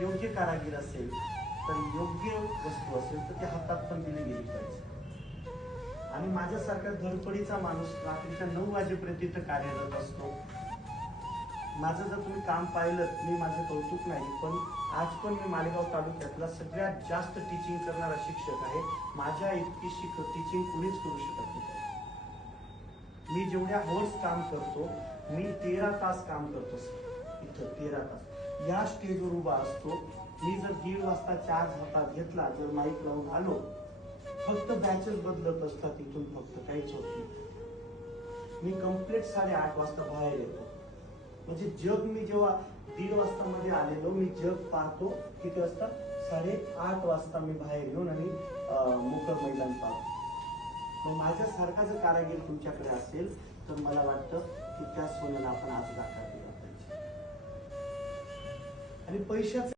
योग्य कारागीर असेल तर योग्य वस्तू असेल तर ती हातात पण दिली गेली पाहिजे. आणि माझ्यासारखा धडपडीचा माणूस रात्रीच्या 9 वाजेपर्यंत इथं कार्यरत असतो. माझं जर तुम्ही काम पाहिलं, मी माझं कौतुक नाही, पण आज पण मी मालेगाव तालुक्यातला सगळ्यात जास्त टीचिंग करणारा शिक्षक आहे. माझ्या इतकी टीचिंग कुणीच करू शकत नाही. मी जेवढ्या होर्स काम करतो, मी 13 तास काम करतो इथं, 13 तास या स्टेजवर उभा असतो. मी जर 1:30 वाजता चार्ज हातात घेतला, जर माईक लावून आलो, फक्त बॅचेस बदलत असतात इथून, फक्त काहीच होत नाही. मी कंप्लीट 8:30 वाजता बाहेर येतो. म्हणजे जग मी जेव्हा 1:30 वाजता मध्ये आलेलो, मी जग पाहतो किती वाजता, 8:30 वाजता मी बाहेर येऊन आणि मोकळं मैदान पाहतो. मग माझ्यासारखा जर कारागीर तुमच्याकडे असेल तर मला वाटतं की त्या सोन्याला आपण आज दाखल केला पाहिजे. आणि पैशाचं